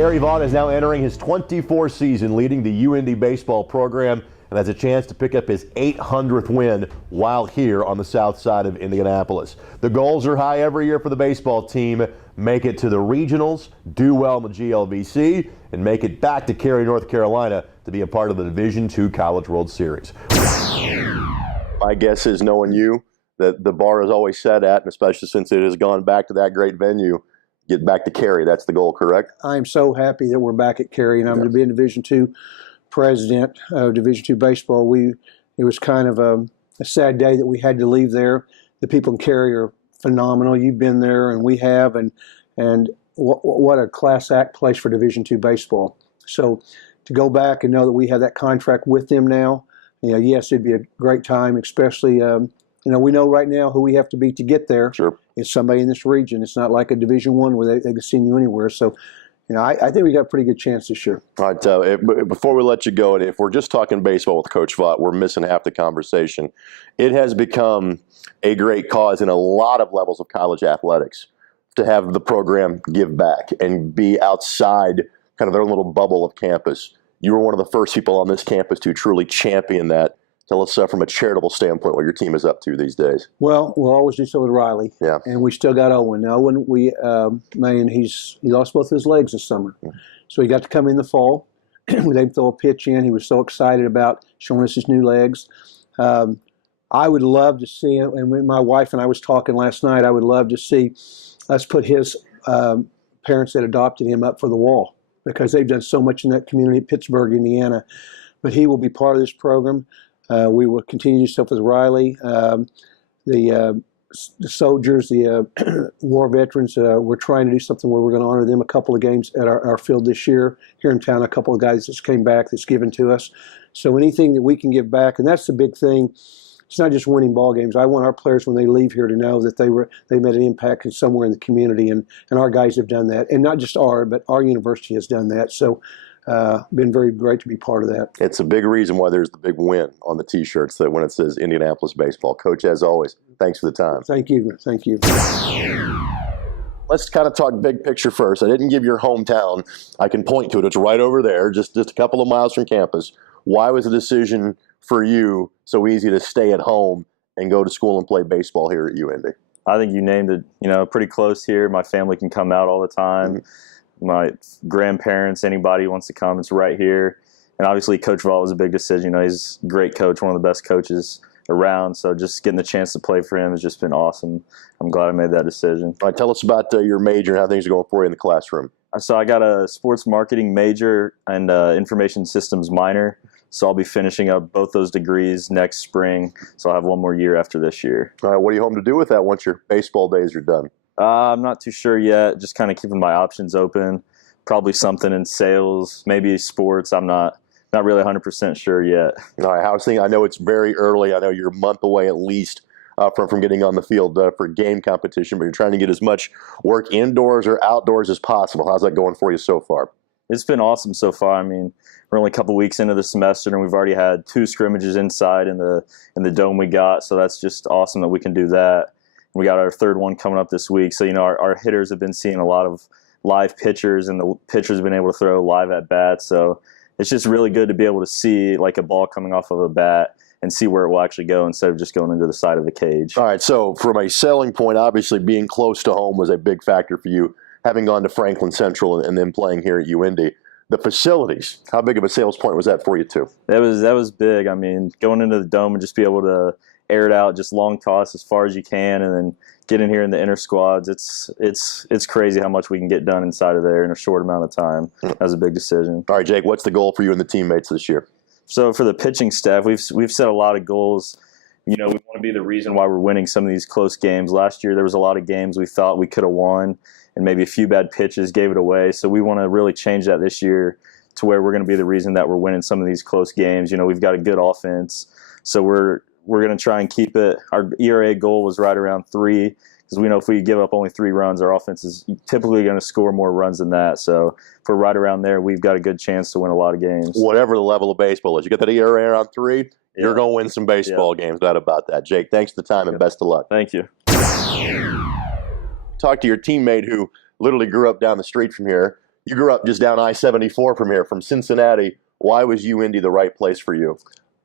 Gary Vaught is now entering his 24th season leading the UIndy baseball program and has a chance to pick up his 800th win while here on the south side of Indianapolis. The goals are high every year for the baseball team. Make it to the regionals, do well in the GLVC, and make it back to Cary, North Carolina to be a part of the Division II College World Series. My guess is, knowing you, that the bar is always set at, and especially since it has gone back to that great venue, get back to Cary. That's the goal, correct? I'm so happy that we're back at Cary, and I'm to be in Division II president of Division II baseball. It was kind of a sad day that we had to leave there. The people in Cary are phenomenal. You've been there, and we have, and what a class act place for Division II baseball. So to go back and know that we have that contract with them now, yes, it'd be a great time, especially we know right now who we have to beat to get there. Sure. It's somebody in this region. It's not like a Division I where they can send you anywhere. So, I think we got a pretty good chance this year. All right, before we let you go, and if we're just talking baseball with Coach Vaught, we're missing half the conversation. It has become a great cause in a lot of levels of college athletics to have the program give back and be outside kind of their little bubble of campus. You were one of the first people on this campus to truly champion that. Tell us from a charitable standpoint what your team is up to these days. Well, we'll always do so with Riley. Yeah. And we still got Owen. Now, Owen, he lost both his legs this summer. So he got to come in the fall. We let him throw a pitch in. He was so excited about showing us his new legs. I would love to see him, and when my wife and I was talking last night, I would love to see us put his parents that adopted him up for the wall, because they've done so much in that community, Pittsburgh, Indiana. But he will be part of this program. We will continue to stuff with Riley. The soldiers, the war veterans, we're trying to do something where we're going to honor them a couple of games at our field this year. Here in town, a couple of guys that came back that's given to us. So anything that we can give back, and that's the big thing. It's not just winning ball games. I want our players, when they leave here, to know that they made an impact in somewhere in the community, and our guys have done that. And not just but our university has done that. So been very great to be part of that. It's a big reason why there's the big win on the T-shirts, that when it says Indianapolis baseball. Coach, as always, thanks for the time. Thank you. Thank you. Let's kind of talk big picture first. I didn't give your hometown. I can point to it. It's right over there, just a couple of miles from campus. Why was the decision for you so easy to stay at home and go to school and play baseball here at UIndy? I think you named it, pretty close here. My family can come out all the time. Mm-hmm. My grandparents, anybody who wants to come, it's right here. And obviously Coach Vaught was a big decision. He's a great coach, one of the best coaches around. So just getting the chance to play for him has just been awesome. I'm glad I made that decision. All right, tell us about your major and how things are going for you in the classroom. So I got a sports marketing major and information systems minor. So I'll be finishing up both those degrees next spring. So I'll have one more year after this year. All right, what are you hoping to do with that once your baseball days are done? I'm not too sure yet. Just kind of keeping my options open. Probably something in sales, maybe sports. I'm not really 100% sure yet. All right, how's things? I know it's very early. I know you're a month away at least from getting on the field for game competition, but you're trying to get as much work indoors or outdoors as possible. How's that going for you so far? It's been awesome so far. I mean, we're only a couple weeks into the semester, and we've already had 2 scrimmages inside in the dome we got. So that's just awesome that we can do that. We got our 3rd one coming up this week. So, our hitters have been seeing a lot of live pitchers, and the pitchers have been able to throw live at bats. So it's just really good to be able to see like a ball coming off of a bat and see where it will actually go instead of just going into the side of the cage. All right, so from a selling point, obviously being close to home was a big factor for you, having gone to Franklin Central and then playing here at UIndy. The facilities, how big of a sales point was that for you too? That was big. I mean, going into the dome and just be able to air it out, just long toss as far as you can, and then get in here in the inner squads. It's crazy how much we can get done inside of there in a short amount of time. That was a big decision. All right, Jake, what's the goal for you and the teammates this year? So for the pitching staff, we've set a lot of goals. We want to be the reason why we're winning some of these close games. Last year there was a lot of games we thought we could have won, and maybe a few bad pitches gave it away. So we want to really change that this year to where we're going to be the reason that we're winning some of these close games. We've got a good offense, so we're going to try and keep it. Our ERA goal was right around 3, because we know if we give up only 3 runs, our offense is typically going to score more runs than that. So if we're right around there, we've got a good chance to win a lot of games. Whatever the level of baseball is, you get that ERA around 3, you're going to win some baseball games, not about that. Jake, thanks for the time and best of luck. Thank you. Talk to your teammate who literally grew up down the street from here. You grew up just down I-74 from here, from Cincinnati. Why was UIndy the right place for you?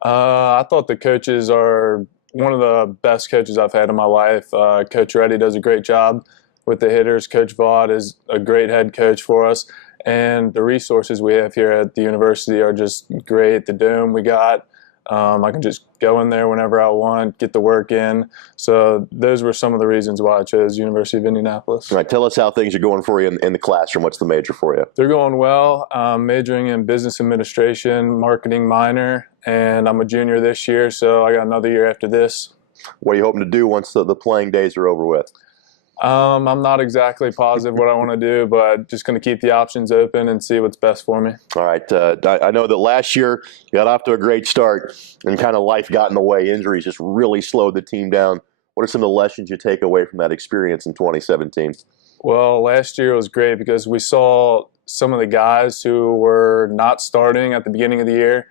I thought the coaches are one of the best coaches I've had in my life. Coach Reddy does a great job with the hitters. Coach Vaught is a great head coach for us. And the resources we have here at the university are just great. The dome we got, I can just go in there whenever I want, get the work in. So those were some of the reasons why I chose University of Indianapolis. All right, tell us how things are going for you in the classroom. What's the major for you? They're going well. I'm majoring in business administration, marketing minor, and I'm a junior this year, so I got another year after this. What are you hoping to do once the playing days are over with? I'm not exactly positive what I want to do, but just going to keep the options open and see what's best for me. All right. I know that last year you got off to a great start and kind of life got in the way. Injuries just really slowed the team down. What are some of the lessons you take away from that experience in 2017? Well, last year was great because we saw some of the guys who were not starting at the beginning of the year.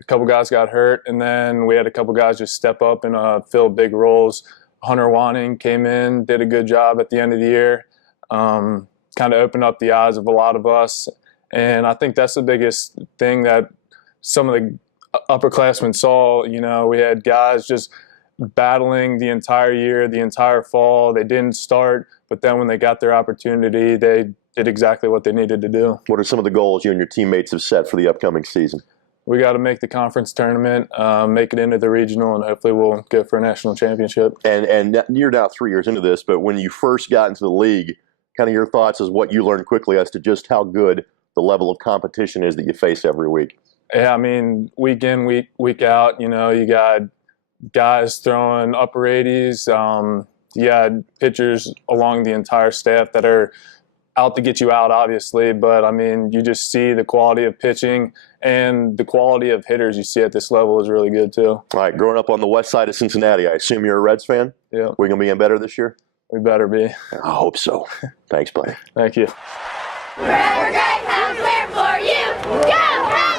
A couple guys got hurt, and then we had a couple guys just step up and fill big roles. Hunter Wanning came in, did a good job at the end of the year, kind of opened up the eyes of a lot of us. And I think that's the biggest thing that some of the upperclassmen saw. You know, we had guys just battling the entire year, the entire fall. They didn't start, but then when they got their opportunity, they did exactly what they needed to do. What are some of the goals you and your teammates have set for the upcoming season? We got to make the conference tournament, make it into the regional, and hopefully we'll go for a national championship. And you're now 3 years into this, but when you first got into the league, kind of your thoughts as what you learned quickly as to just how good the level of competition is that you face every week. Yeah, I mean, week in, week out, you know, you got guys throwing upper 80s. You got pitchers along the entire staff that are out to get you out, obviously, but I mean, you just see the quality of pitching and the quality of hitters you see at this level is really good too. All right, growing up on the west side of Cincinnati, I assume you're a Reds fan? Yeah. We're going to be in better this year? We better be. I hope so. Thanks, buddy. Thank you. Forever Greyhounds, we're for you. Go, Hounds!